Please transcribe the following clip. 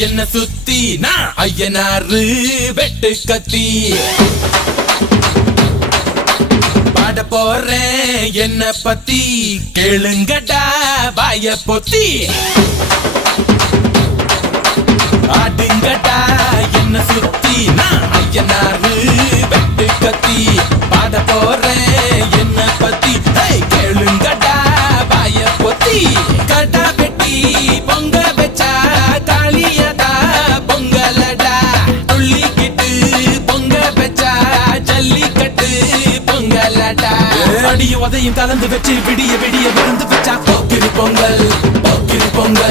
என்ன சுத்தி நான் ஐயனாரு வெட்டு கத்தி பாட போறேன் என்ன பத்தி கேளுங்கடா வாய பொத்தி ஆடுங்கடா என்ன சுத்தி நான் ஐயனாரு வெட்டு கத்தி பாட போறேன் என்ன பத்தி கேளுங்கடா வாய பொத்தி கடா வெட்டி பொங்க வச்சா காளியதா பொங்கலடா துள்ளிக்கிட்டு பொங்க வச்சா ஜல்லிக்கட்டு பொங்கலடா அடியும் உதையும் கலந்து வச்சு விடிய விடிய விருந்து வச்சா போக்கிரி பொங்கல் போக்கிரி பொங்கல்